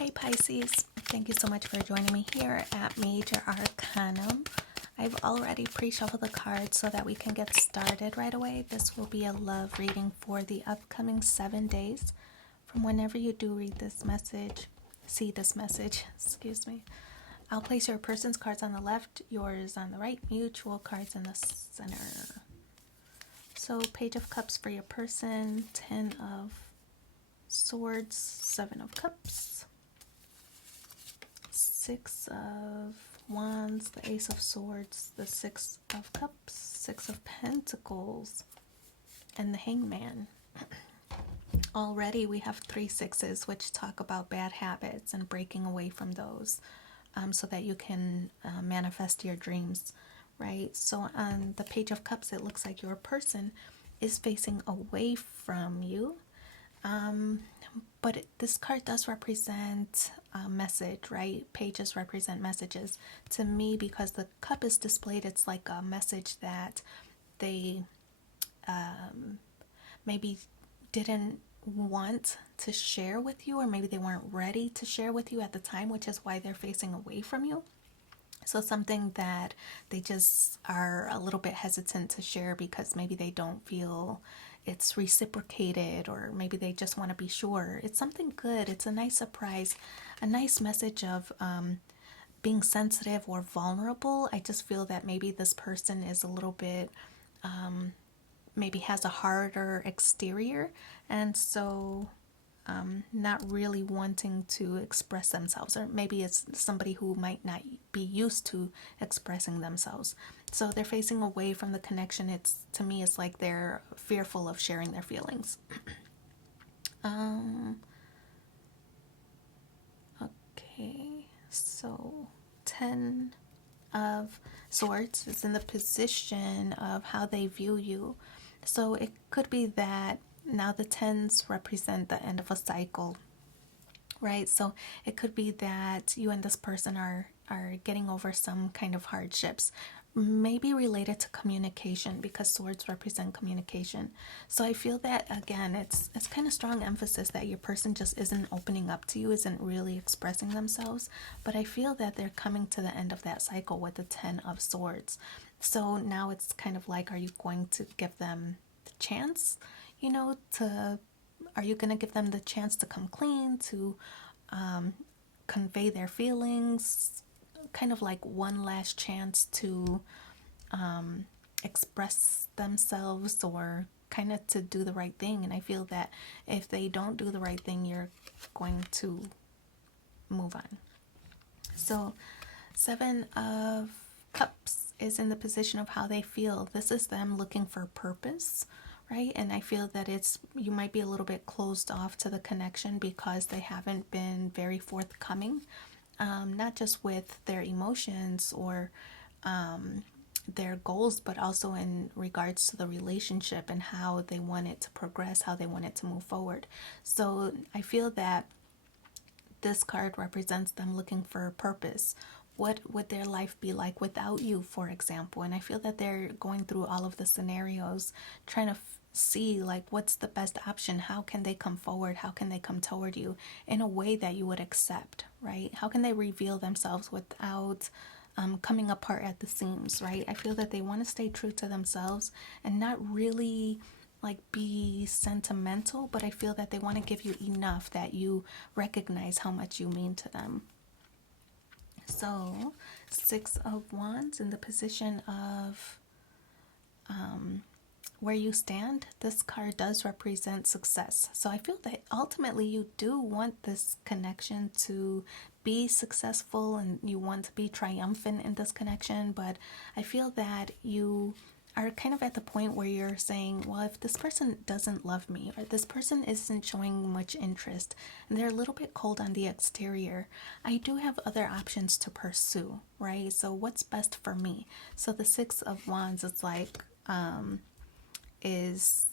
Hey Pisces, thank you so much for joining me here at Major Arcanum. I've already pre-shuffled the cards so that we can get started right away. This will be a love reading for the upcoming 7 days. From whenever you do read this message, see this message, excuse me. I'll place your person's cards on the left, yours on the right, mutual cards in the center. So Page of Cups for your person, 10 of Swords, 7 of Cups, 6 of Wands, the Ace of Swords, the 6 of Cups, 6 of Pentacles, and the Hangman. Already we have 3 sixes, which talk about bad habits and breaking away from those, so that you can manifest your dreams, right? So on the Page of Cups, it looks like your person is facing away from you. But this card does represent a message, right? Pages represent messages. To me, because the cup is displayed, it's like a message that they maybe didn't want to share with you, or maybe they weren't ready to share with you at the time, which is why they're facing away from you. So something that they just are a little bit hesitant to share because maybe they don't feel it's reciprocated, or maybe they just want to be sure. It's something good. It's a nice surprise, a nice message of being sensitive or vulnerable. I just feel that maybe this person is a little bit, maybe has a harder exterior, and so not really wanting to express themselves, or maybe it's somebody who might not be used to expressing themselves, so they're facing away from the connection. It's, to me, it's like they're fearful of sharing their feelings. Okay, so 10 of Swords is in the position of how they view you. So it could be that now the 10s represent the end of a cycle, right? So it could be that you and this person are getting over some kind of hardships, maybe related to communication, because swords represent communication. So I feel that, again, it's kind of strong emphasis that your person just isn't opening up to you, isn't really expressing themselves. But I feel that they're coming to the end of that cycle with the 10 of Swords. So now it's kind of like, are you going to give them the chance, are you going to give them the chance to come clean, to convey their feelings, kind of like one last chance to express themselves, or kind of to do the right thing? And I feel that if they don't do the right thing, you're going to move on. So 7 of Cups is in the position of how they feel. This is them looking for purpose, right? And I feel that you might be a little bit closed off to the connection because they haven't been very forthcoming, not just with their emotions or their goals, but also in regards to the relationship and how they want it to progress, how they want it to move forward. So I feel that this card represents them looking for a purpose. What would their life be like without you, for example? And I feel that they're going through all of the scenarios, trying to see like what's the best option. How can they come forward? How can they come toward you in a way that you would accept, right? How can they reveal themselves without coming apart at the seams, right? I feel that they want to stay true to themselves and not really like be sentimental, but I feel that they want to give you enough that you recognize how much you mean to them. So 6 of Wands in the position of where you stand. This card does represent success. So I feel that ultimately you do want this connection to be successful and you want to be triumphant in this connection, but I feel that you are kind of at the point where you're saying, well, if this person doesn't love me, or this person isn't showing much interest, and they're a little bit cold on the exterior, I do have other options to pursue, right? So what's best for me? So the 6 of Wands is like, is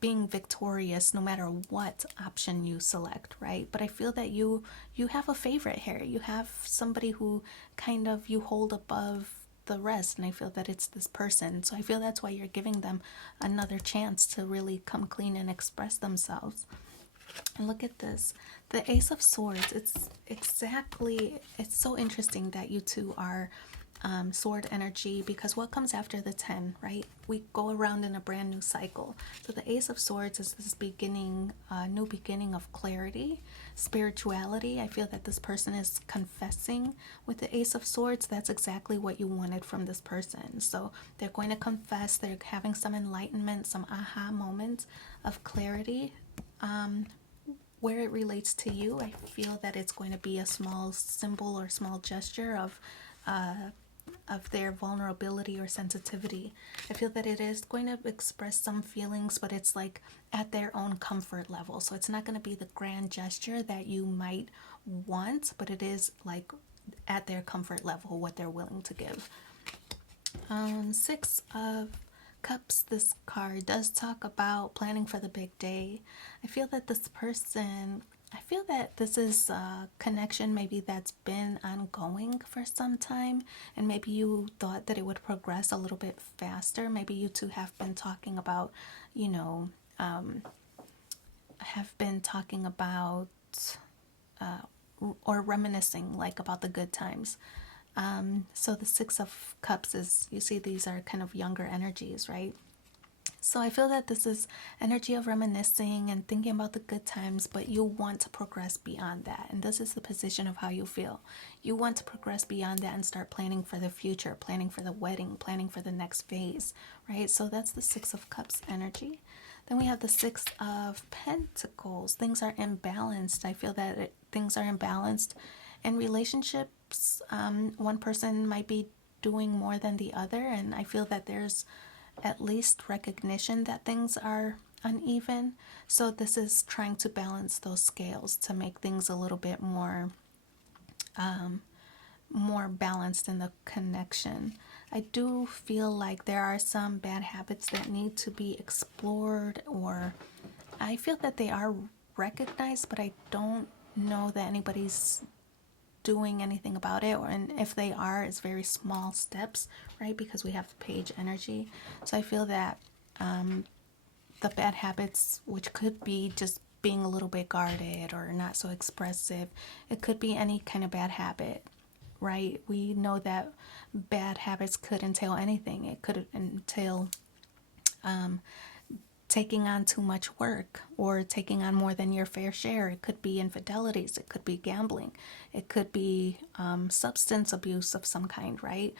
being victorious no matter what option you select, right? But I feel that you have a favorite here. You have somebody who kind of you hold above the rest, and I feel that it's this person. So I feel that's why you're giving them another chance to really come clean and express themselves. And look at this. The Ace of Swords. It's so interesting that you two are sword energy, because what comes after the 10, right? We go around in a brand new cycle. So the Ace of Swords is this beginning, new beginning of clarity, spirituality. I feel that this person is confessing with the Ace of Swords. That's exactly what you wanted from this person. So they're going to confess, they're having some enlightenment, some aha moments of clarity. Where it relates to you, I feel that it's going to be a small symbol or small gesture of their vulnerability or sensitivity. I feel that it is going to express some feelings, but it's like at their own comfort level. So it's not going to be the grand gesture that you might want, but it is like at their comfort level, what they're willing to give. Six of Cups, this card does talk about planning for the big day. I feel that this is a connection maybe that's been ongoing for some time, and maybe you thought that it would progress a little bit faster. Maybe you two have been talking about, or reminiscing like about the good times. So the Six of Cups is, you see, these are kind of younger energies, right? So I feel that this is energy of reminiscing and thinking about the good times, but you want to progress beyond that. And this is the position of how you feel. You want to progress beyond that and start planning for the future, planning for the wedding, planning for the next phase, right? So that's the Six of Cups energy. Then we have the Six of Pentacles. Things are imbalanced. I feel that things are imbalanced in relationships. One person might be doing more than the other, and I feel that there's at least recognition that things are uneven. So this is trying to balance those scales to make things a little bit more balanced in the connection. I do feel like there are some bad habits that need to be explored, or I feel that they are recognized, but I don't know that anybody's doing anything about it, and if they are, it's very small steps, right? Because we have the Page energy. So I feel that the bad habits, which could be just being a little bit guarded or not so expressive, it could be any kind of bad habit, right? We know that bad habits could entail anything. It could entail taking on too much work or taking on more than your fair share. It could be infidelities. It could be gambling. It could be substance abuse of some kind, right?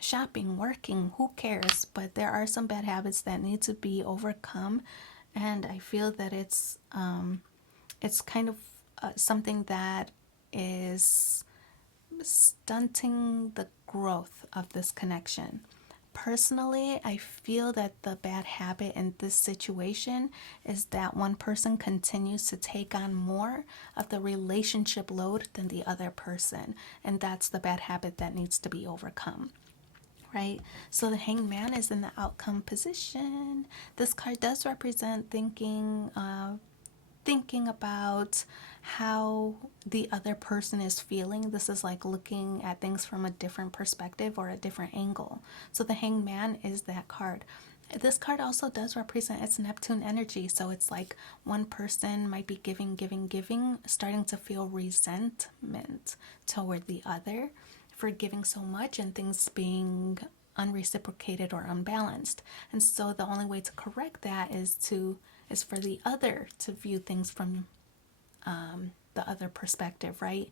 Shopping, working, who cares? But there are some bad habits that need to be overcome, and I feel that it's kind of something that is stunting the growth of this connection. Personally, I feel that the bad habit in this situation is that one person continues to take on more of the relationship load than the other person, and that's the bad habit that needs to be overcome. Right? So the Hanged Man is in the outcome position. This card does represent thinking about how the other person is feeling. This is like looking at things from a different perspective or a different angle. So the Hanged Man is that card. This card also does represent, it's Neptune energy. So it's like one person might be giving, starting to feel resentment toward the other for giving so much and things being unreciprocated or unbalanced. And so the only way to correct that is for the other to view things from the other perspective, right?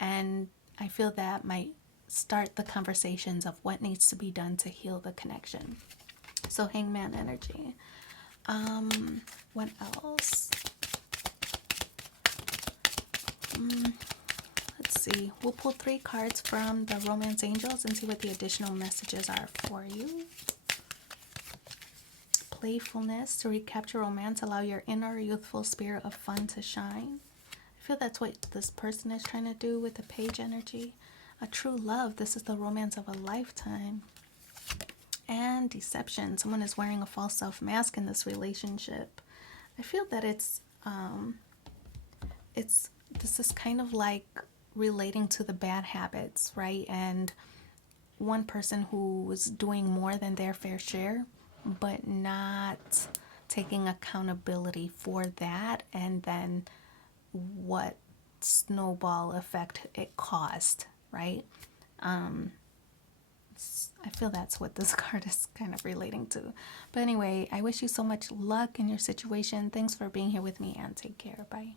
And I feel that might start the conversations of what needs to be done to heal the connection. So Hangman energy. What else? Let's see. We'll pull 3 cards from the Romance Angels and see what the additional messages are for you. Playfulness. To recapture romance, allow your inner youthful spirit of fun to shine. I feel that's what this person is trying to do with the Page energy. A true love. This is the romance of a lifetime. And deception. Someone is wearing a false self mask in this relationship. I feel that this is kind of like relating to the bad habits, right? And one person who was doing more than their fair share, but not taking accountability for that, and then what snowball effect it caused, right? I feel that's what this card is kind of relating to. But anyway, I wish you so much luck in your situation. Thanks for being here with me, and take care. Bye.